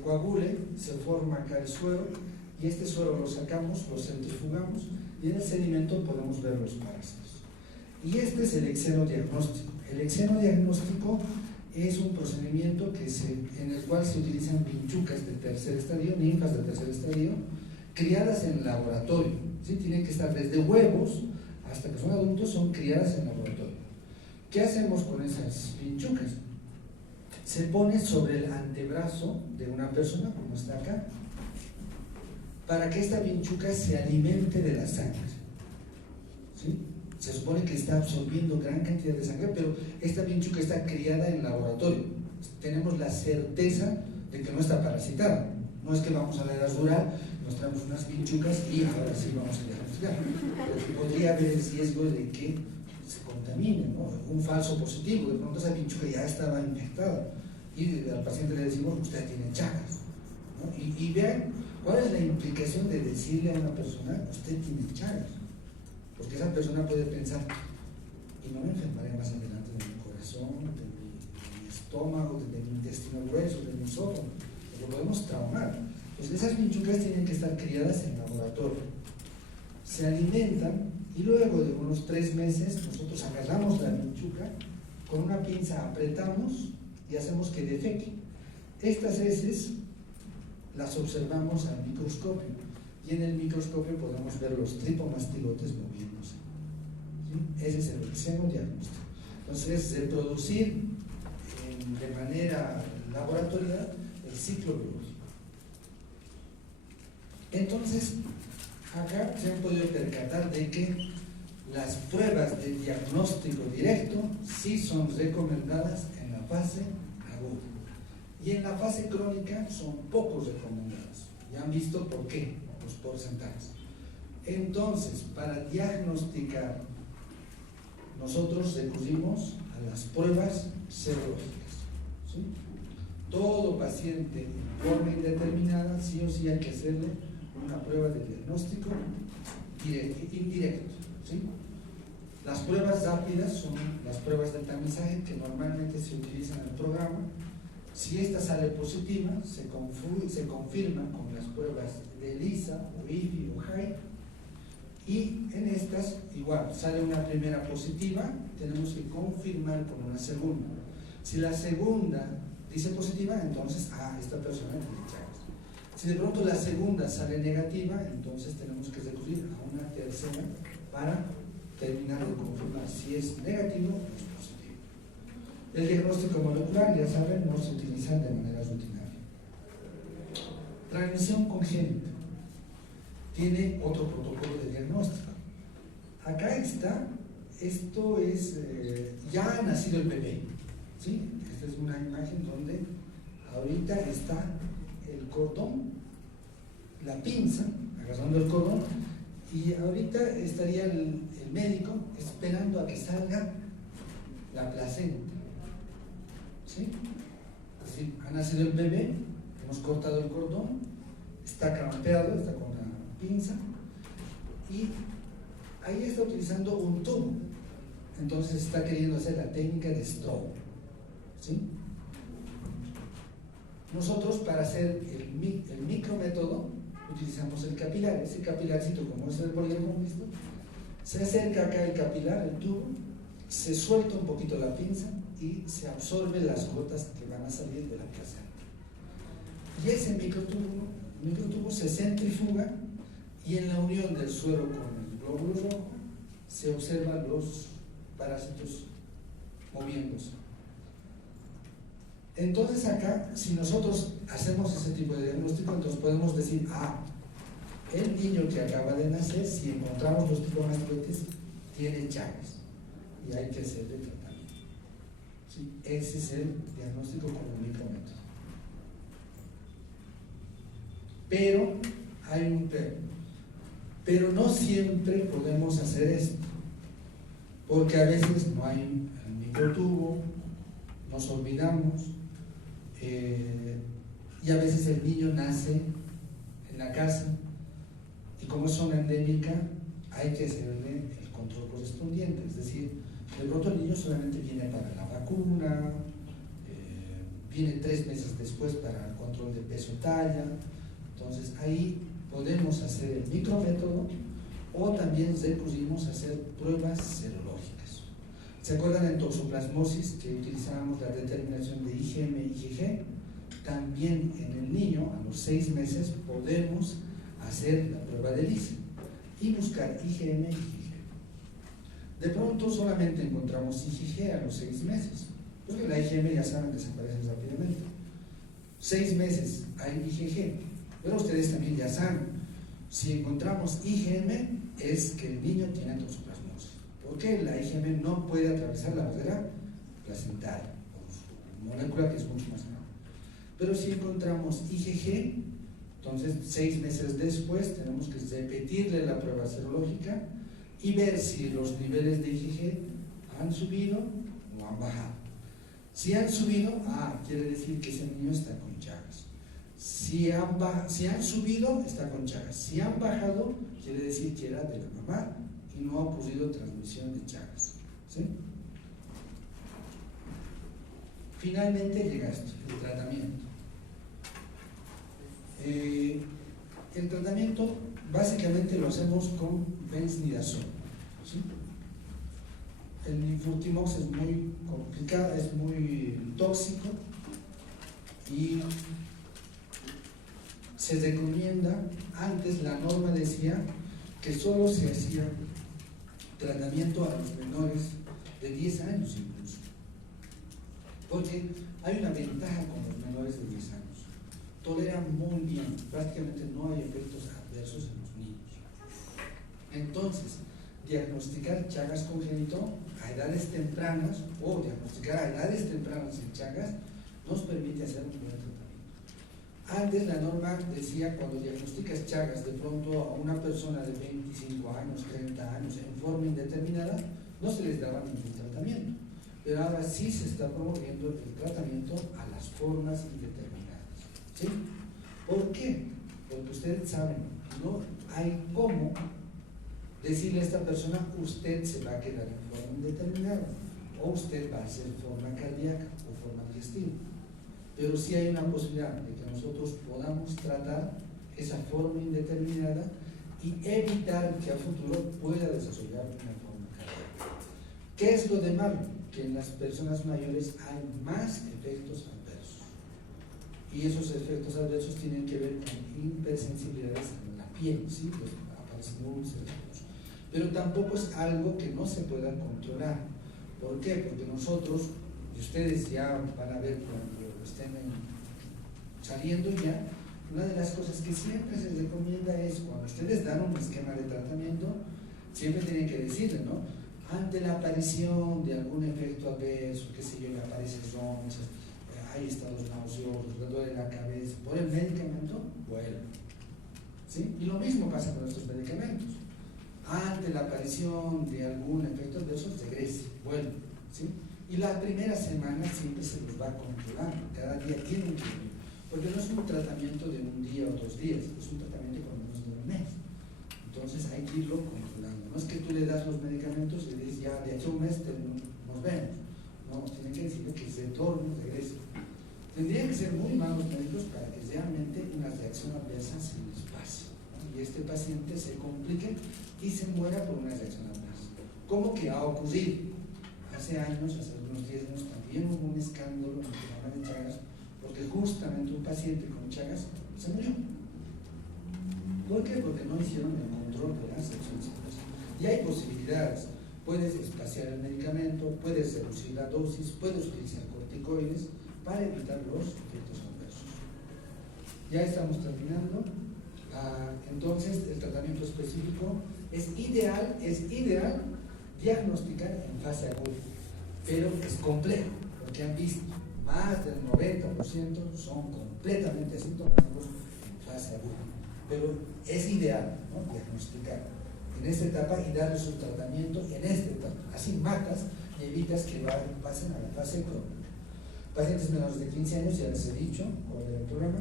coagule, se forma acá el suero y este suero lo sacamos, lo centrifugamos y en el sedimento podemos ver los parásitos. Y este es el exenodiagnóstico. El exenodiagnóstico es un procedimiento en el cual se utilizan vinchucas de tercer estadio, ninfas de tercer estadio, criadas en laboratorio. ¿Sí? Tienen que estar desde huevos hasta que son adultos, son criadas en laboratorio. ¿Qué hacemos con esas vinchucas? Se pone sobre el antebrazo de una persona, como está acá, para que esta vinchuca se alimente de la sangre. ¿Sí? Se supone que está absorbiendo gran cantidad de sangre, pero esta vinchuca está criada en laboratorio. Tenemos la certeza de que no está parasitada. No es que vamos a la edad rural, nos traemos unas vinchucas y ahora sí vamos a diagnosticar. Podría haber el riesgo de que se contamine, ¿no? Un falso positivo, de pronto esa vinchuca ya estaba infectada y al paciente le decimos, usted tiene chagas, ¿no? Y vean cuál es la implicación de decirle a una persona, usted tiene chagas, porque esa persona puede pensar, y no me enfermaré más adelante de mi corazón, de mi estómago, de mi intestino grueso, de mi esófago, lo podemos traumar. Entonces esas vinchucas tienen que estar criadas en laboratorio, se alimentan y luego de unos 3 meses nosotros agarramos la vinchuca, con una pinza apretamos y hacemos que defeque. Estas heces las observamos al microscopio y en el microscopio podemos ver los tripomastigotes moviéndose. ¿Sí? Ese es el exenodiagnóstico. Entonces, reproducir de manera laboratorial el ciclo biológico. Entonces, acá se han podido percatar de que las pruebas de diagnóstico directo sí son recomendadas en la fase aguda y en la fase crónica son poco recomendadas. Ya han visto por qué, los porcentajes. Entonces, para diagnosticar, nosotros recurrimos a las pruebas serológicas. ¿Sí? Todo paciente en forma indeterminada, sí o sí hay que hacerle una prueba de diagnóstico indirecto. ¿Sí? Las pruebas rápidas son las pruebas de tamizaje que normalmente se utilizan en el programa. Si esta sale positiva, se confirma con las pruebas de ELISA, o IFI o HAI, y en estas, igual, sale una primera positiva, tenemos que confirmar con una segunda. Si la segunda dice positiva, entonces, esta persona tiene Chagas. Si de pronto la segunda sale negativa, entonces tenemos que recurrir a una tercera para terminar de confirmar si es negativo o es positivo. El diagnóstico molecular, ya saben, no se utiliza de manera rutinaria. Transmisión congénita. Tiene otro protocolo de diagnóstico. Acá está, esto es, ya ha nacido el bebé. ¿Sí? Esta es una imagen donde ahorita está el cordón, la pinza, agarrando el cordón, y ahorita estaría el médico esperando a que salga la placenta. ¿Sí? Es decir, ha nacido el bebé, hemos cortado el cordón, está crampeado, está con la pinza, y ahí está utilizando un tubo. Entonces está queriendo hacer la técnica de Stroh. ¿Sí? Nosotros, para hacer el micrométodo, utilizamos el capilar. Ese capilarcito, como es el hemos visto, se acerca acá el capilar, el tubo, se suelta un poquito la pinza y se absorbe las gotas que van a salir de la placenta. Y ese microtubo se centrifuga y en la unión del suero con el glóbulo rojo se observan los parásitos moviéndose. Entonces acá, si nosotros hacemos ese tipo de diagnóstico, entonces podemos decir, el niño que acaba de nacer, si encontramos los tripomastigotes, tiene Chagas y hay que hacerle tratamiento. ¿Sí? Ese es el diagnóstico con el micrométodo. Pero hay un pero no siempre podemos hacer esto, porque a veces no hay el microtubo, nos olvidamos, y a veces el niño nace en la casa y como es zona endémica hay que hacerle el control correspondiente, es decir, de pronto el niño solamente viene para la vacuna, viene 3 meses después para el control de peso talla. Entonces ahí podemos hacer el micrométodo o también recurrimos a hacer pruebas serológicas. ¿Se acuerdan en toxoplasmosis que utilizábamos la determinación de IgM y IgG? También en el niño, a los 6 meses, podemos hacer la prueba de ELISA y buscar IgM y IgG. De pronto solamente encontramos IgG a los 6 meses, porque la IgM ya saben desaparece rápidamente. 6 meses hay IgG, pero ustedes también ya saben, si encontramos IgM es que el niño tiene toxoplasmosis, porque la IgM no puede atravesar la barrera placentaria por su molécula que es mucho más grande. Pero si encontramos IgG, entonces 6 meses después tenemos que repetirle la prueba serológica y ver si los niveles de IgG han subido o han bajado. Si han subido, quiere decir que ese niño está con Chagas. Si han subido, está con Chagas. Si han bajado, quiere decir que era de la mamá y no ha ocurrido transmisión de Chagas. ¿Sí? Finalmente llega esto, el tratamiento. El tratamiento básicamente lo hacemos con benzimidazol, ¿sí? El infurtimox es muy complicado, es muy tóxico y se recomienda, antes la norma decía que solo se hacía tratamiento a los menores de 10 años incluso, porque hay una ventaja con los menores de 10 años. Toleran muy bien, prácticamente no hay efectos adversos en los niños. Entonces, diagnosticar Chagas congénito a edades tempranas o diagnosticar a edades tempranas en Chagas nos permite hacer un buen tratamiento. Antes la norma decía cuando diagnosticas Chagas de pronto a una persona de 25 años, 30 años en forma indeterminada, no se les daba ningún tratamiento. Pero ahora sí se está promoviendo el tratamiento a las formas indeterminadas. ¿Sí? ¿Por qué? Porque ustedes saben, no hay cómo decirle a esta persona, usted se va a quedar en forma indeterminada, o usted va a hacer forma cardíaca o forma digestiva. Pero sí hay una posibilidad de que nosotros podamos tratar esa forma indeterminada y evitar que a futuro pueda desarrollar una forma cardíaca. ¿Qué es lo de malo? Que en las personas mayores hay más efectos adversos. Y esos efectos adversos tienen que ver con hipersensibilidades en la piel, ¿sí? Pues aparecen úlceras. Pero tampoco es algo que no se pueda controlar. ¿Por qué? Porque nosotros, y ustedes ya van a ver cuando estén saliendo ya, una de las cosas que siempre se recomienda es, cuando ustedes dan un esquema de tratamiento, siempre tienen que decirle, ¿no? Ante la aparición de algún efecto adverso, qué sé yo, le aparecen ronchas, hay estados nauseosos, le duele la cabeza, por el medicamento, vuelve. ¿Sí? Y lo mismo pasa con estos medicamentos. Ante la aparición de algún efecto adverso, regrese, vuelve. ¿Sí? Y la primera semana siempre se los va controlando, cada día tiene un cambio, porque no es un tratamiento de un día o 2 días, es un tratamiento por menos de un mes. Entonces hay que irlo controlando. No es que tú le das los medicamentos y le dices ya de aquí a un mes nos vemos. No, tienen que decirle que se retorne, regrese. Tendrían que ser muy malos médicos para que realmente una reacción adversa se les pase, ¿no? Y este paciente se complique y se muera por una reacción adversa. ¿Cómo que ha ocurrido? Hace años, hace unos 10 años, también hubo un escándalo en el programa de Chagas, porque justamente un paciente con Chagas se murió. ¿Por qué? Porque no hicieron el control de las reacciones adversas. Y hay posibilidades. Puedes espaciar el medicamento, puedes reducir la dosis, puedes utilizar corticoides para evitar los efectos adversos. Ya estamos terminando. Entonces, el tratamiento específico es ideal diagnosticar en fase aguda, pero es complejo, porque han visto, más del 90% son completamente asintomáticos en fase aguda, pero es ideal, ¿no? Diagnosticar en esta etapa y darles su tratamiento en esta etapa, así matas y evitas que pasen a la fase crónica. Pacientes menores de 15 años, ya les he dicho, con el programa,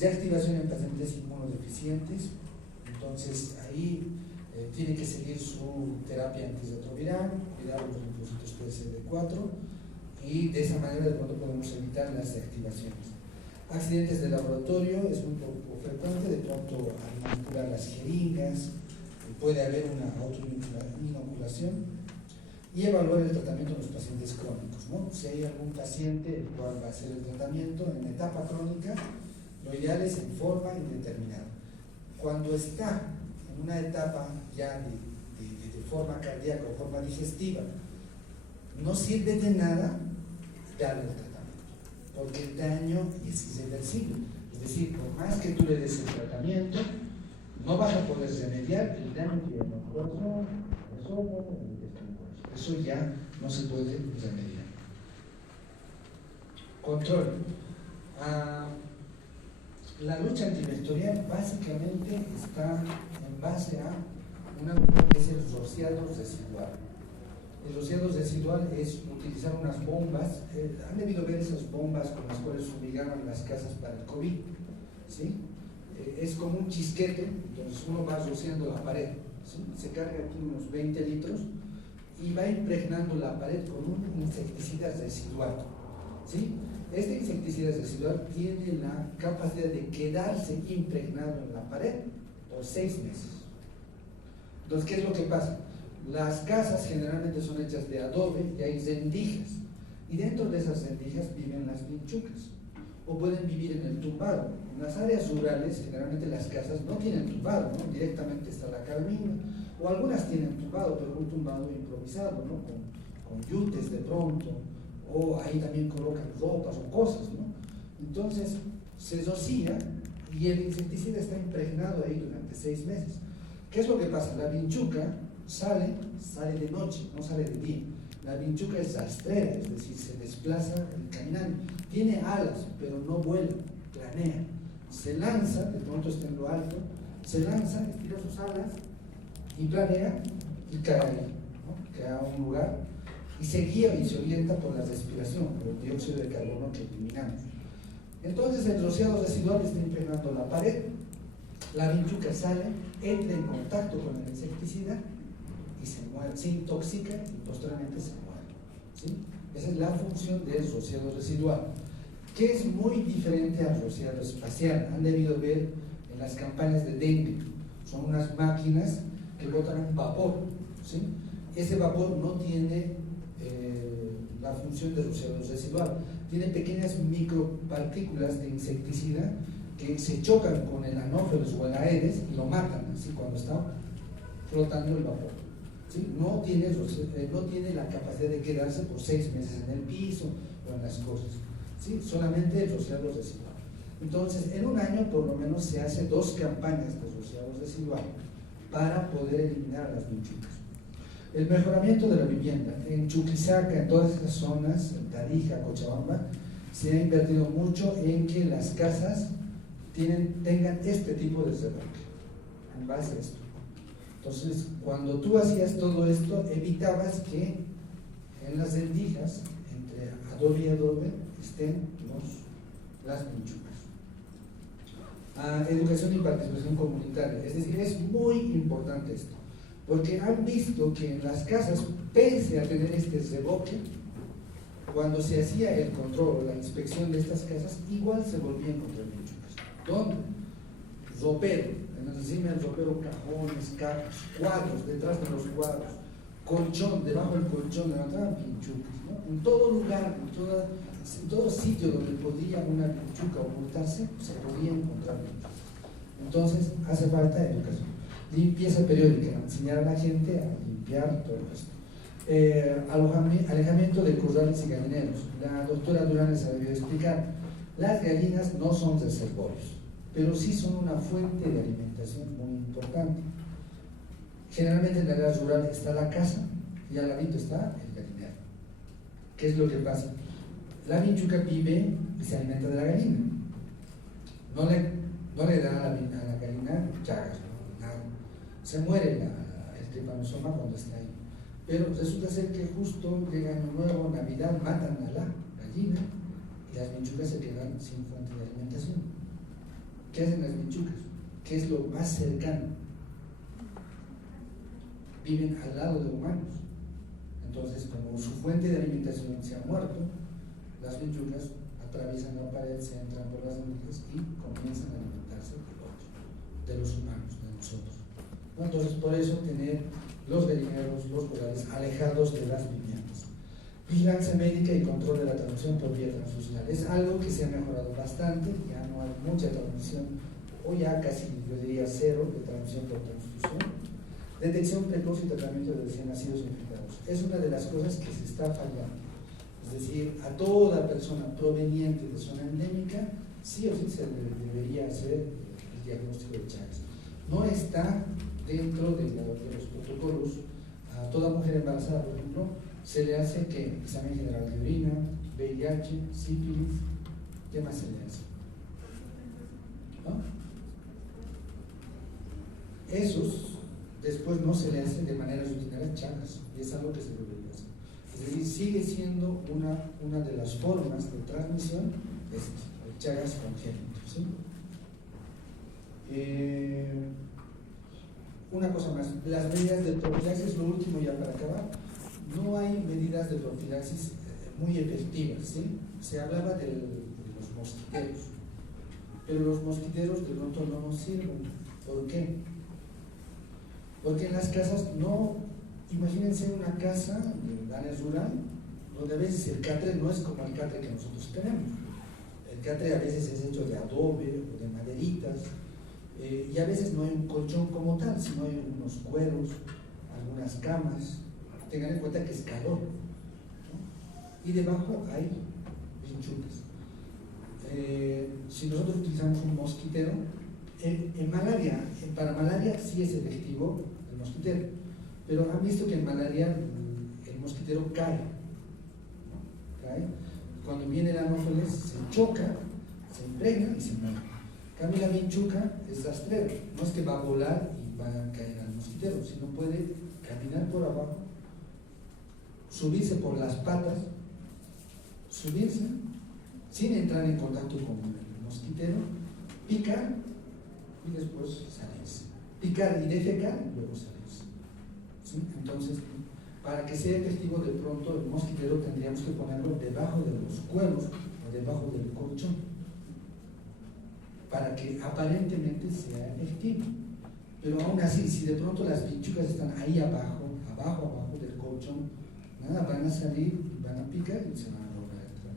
reactivación en pacientes inmunodeficientes, entonces ahí tiene que seguir su terapia antirretroviral, cuidar los linfocitos PSD4 y de esa manera de pronto podemos evitar las reactivaciones. Accidentes de laboratorio es un poco frecuente, de pronto al manipular las jeringas puede haber una autoinoculación, y evaluar el tratamiento de los pacientes crónicos, ¿no? Si hay algún paciente el cual va a hacer el tratamiento en etapa crónica, lo ideal es en forma indeterminada. Cuando está en una etapa ya de forma cardíaca o forma digestiva, no sirve de nada darle el tratamiento, porque el daño es irreversible. Es decir, por más que tú le des el tratamiento, no vas a poder remediar el daño que en el corazón, el esófago, el intestino. Eso ya no se puede remediar. Control. La lucha antivectorial básicamente está en base a una que es el rociado residual. El rociado residual es utilizar unas bombas, han debido ver esas bombas con las cuales fumigaban las casas para el COVID, ¿sí? Es como un chisquete, entonces uno va rociando la pared, ¿sí? Se carga aquí unos 20 litros y va impregnando la pared con un insecticida residual, ¿sí? Este insecticida residual tiene la capacidad de quedarse impregnado en la pared por 6 meses. Entonces, ¿qué es lo que pasa? Las casas generalmente son hechas de adobe y hay rendijas, y dentro de esas rendijas viven las vinchucas, o pueden vivir en el tumbado. En las áreas rurales generalmente las casas no tienen tumbado, ¿no? Directamente está la cabina, o algunas tienen tumbado, pero un tumbado improvisado, ¿no? Con yutes de pronto, o ahí también colocan ropas o cosas, ¿no? Entonces se rocía y el insecticida está impregnado ahí durante 6 meses. ¿Qué es lo que pasa? La vinchuca sale de noche, no sale de día. La vinchuca es rastrera, es decir, se desplaza caminando. Tiene alas, pero no vuela, planea. Se lanza, de pronto está en lo alto, se lanza, estira sus alas y planea y cae ahí, ¿no? Cae a un lugar y se guía y se orienta por la respiración, por el dióxido de carbono que eliminamos. Entonces el rociado residual está impregnando la pared, la vinchuca sale, entra en contacto con el insecticida y se muere, se intoxica y posteriormente se muere, ¿sí? Esa es la función del rociado residual, que es muy diferente al rociado espacial. Han debido ver en las campañas de dengue, son unas máquinas que botan un vapor, ¿sí? Ese vapor no tiene la función de rociado residual, tiene pequeñas micropartículas de insecticida que se chocan con el anófeles o el aedes y lo matan, así cuando está flotando el vapor, ¿sí? No tiene la capacidad de quedarse por 6 meses en el piso o en las cosas, ¿sí? Solamente el rociado residual. Entonces, en un año por lo menos se hace 2 campañas de rociado residual para poder eliminar a las vinchucas. El mejoramiento de la vivienda. En Chuquisaca, en todas esas zonas, en Tarija, Cochabamba, se ha invertido mucho en que las casas tengan este tipo de revoque, en base a esto. Entonces, cuando tú hacías todo esto, evitabas que en las rendijas, entre adobe y adobe, estén las vinchucas. Educación y participación comunitaria. Es decir, es muy importante esto, porque han visto que en las casas, pese a tener este revoque, cuando se hacía el control o la inspección de estas casas, igual se volvían a encontrar vinchucas. ¿Dónde? Ropero, encima del ropero, cajones, cajas, cuadros, detrás de los cuadros, colchón, debajo del colchón, levantaban vinchucas, ¿no? En todo lugar, en todo sitio donde podía una vinchuca ocultarse, se podía encontrar vinchucas. Entonces, hace falta educación. Limpieza periódica, enseñar a la gente a limpiar todo esto. Alejamiento de corrales y gallineros. La doctora Durán les ha debido explicar, las gallinas no son reservorios, pero sí son una fuente de alimentación muy importante. Generalmente en la área rural está la casa y al ladito está el gallinero. ¿Qué es lo que pasa? La vinchuca vive y se alimenta de la gallina. No le da a la gallina chagas, nada. Se muere el trypanosoma cuando está ahí. Pero resulta ser que justo llega Año Nuevo, Navidad, matan a la gallina y las vinchucas se quedan sin fuente de alimentación. ¿Qué hacen las vinchucas? ¿Qué es lo más cercano? Viven al lado de humanos. Entonces, como su fuente de alimentación se ha muerto, las vinchucas atraviesan la pared, se entran por las narices y comienzan a alimentarse del otro, de los humanos, de nosotros. ¿No? Entonces, por eso tener los gallineros, los corales alejados de las viviendas. Vigilancia médica y control de la transmisión por vía transfusional. Es algo que se ha mejorado bastante, ya no hay mucha transmisión, o ya casi, yo diría, cero de transmisión por transfusión. Detección precoz y tratamiento de recién nacidos infectados. Es una de las cosas que se está fallando. Es decir, a toda persona proveniente de zona endémica, sí o sí se debería hacer el diagnóstico de Chagas. No está dentro de los protocolos. A toda mujer embarazada, por ejemplo, se le hace que examen general de orina, VIH, sífilis, ¿qué más se le hace? ¿No? Esos después no se le hace de manera rutinaria Chagas, y es algo que se debería hacer. Es decir, sigue siendo una de las formas de transmisión el Chagas congénito, ¿sí? Una cosa más, las medidas de profilaxis, lo último ya para acabar, no hay medidas de profilaxis muy efectivas, ¿sí? Se hablaba de los mosquiteros, pero los mosquiteros de pronto no nos sirven. ¿Por qué? Porque en las casas no, imagínense una casa de área rural, donde a veces el catre no es como el catre que nosotros tenemos. El catre a veces es hecho de adobe o de maderitas, y a veces no hay un colchón como tal, sino hay unos cueros, algunas camas. Tengan en cuenta que es calor, ¿no? Y debajo hay vinchucas. Si nosotros utilizamos un mosquitero, para malaria sí es efectivo el mosquitero, pero han visto que en malaria el mosquitero cae, ¿no? Cae. Cuando viene el anófeles se choca, se impregna y se muere. En cambio la vinchuca es rastrero, no es que va a volar y va a caer al mosquitero, sino puede caminar por abajo, subirse por las patas, subirse sin entrar en contacto con el mosquitero, picar y después salirse. Picar y defecar y luego salirse. ¿Sí? Entonces, para que sea efectivo, de pronto el mosquitero tendríamos que ponerlo debajo de los cueros o debajo del colchón, para que aparentemente sea efectivo. Pero aún así, si de pronto las vinchucas están ahí abajo del colchón, nada, van a salir, van a picar y se van a lograr entrar.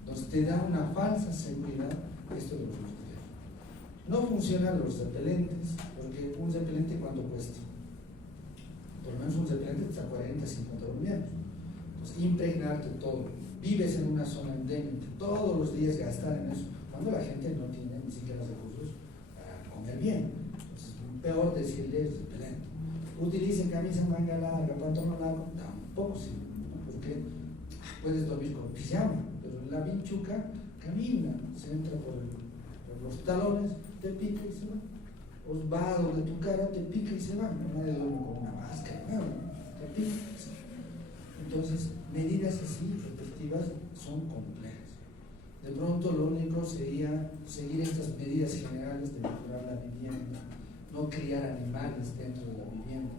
Entonces te da una falsa seguridad esto de los mosquiteros. No funcionan los repelentes, porque un repelente, ¿cuánto cuesta? Por lo menos un repelente está 40, 50 bolivianos. Entonces, impregnarte todo. Vives en una zona endémica, todos los días gastar en eso, cuando la gente no tiene ni siquiera los recursos para comer bien. Entonces, peor decirles repelente. Utilicen camisa manga larga, pantalón largo, tampoco sirve, ¿no? Porque puedes dormir con pijama, pero la vinchuca camina, se entra por los talones, te pica y se va. Os va donde tu cara, te pica y se va. Nadie duerme con una máscara, te pica y se va. Entonces, medidas así efectivas son complejas. De pronto lo único sería seguir estas medidas generales de mejorar la vivienda, no criar animales dentro de la vivienda.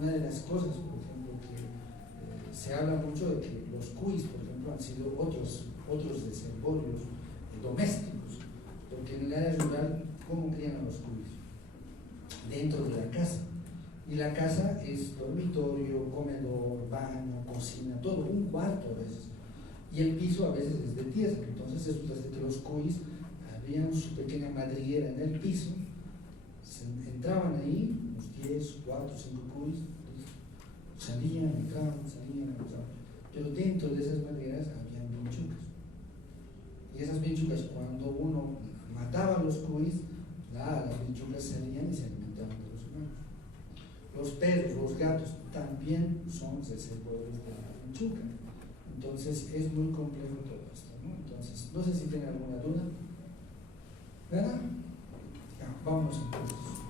Una de las cosas, por ejemplo, que se habla mucho de que los cuis, por ejemplo, han sido otros desenvolvios domésticos, porque en el área rural, ¿cómo crían a los cuis? Dentro de la casa. Y la casa es dormitorio, comedor, baño, cocina, todo, un cuarto a veces. Y el piso a veces es de tierra. Entonces eso hace que los cuis abrían su pequeña madriguera en el piso, entraban ahí, unos 10, 4, 5 cuis, salían, entraban. Pero dentro de esas madrigueras había vinchucas. Y esas vinchucas, cuando uno mataba a los cuis, las vinchucas salían y se alimentaban de los humanos. Los perros, los gatos también son reservorios de la vinchuca. Entonces es muy complejo todo esto, ¿no? Entonces, no sé si tienen alguna duda. ¿Verdad? Ya, vámonos entonces.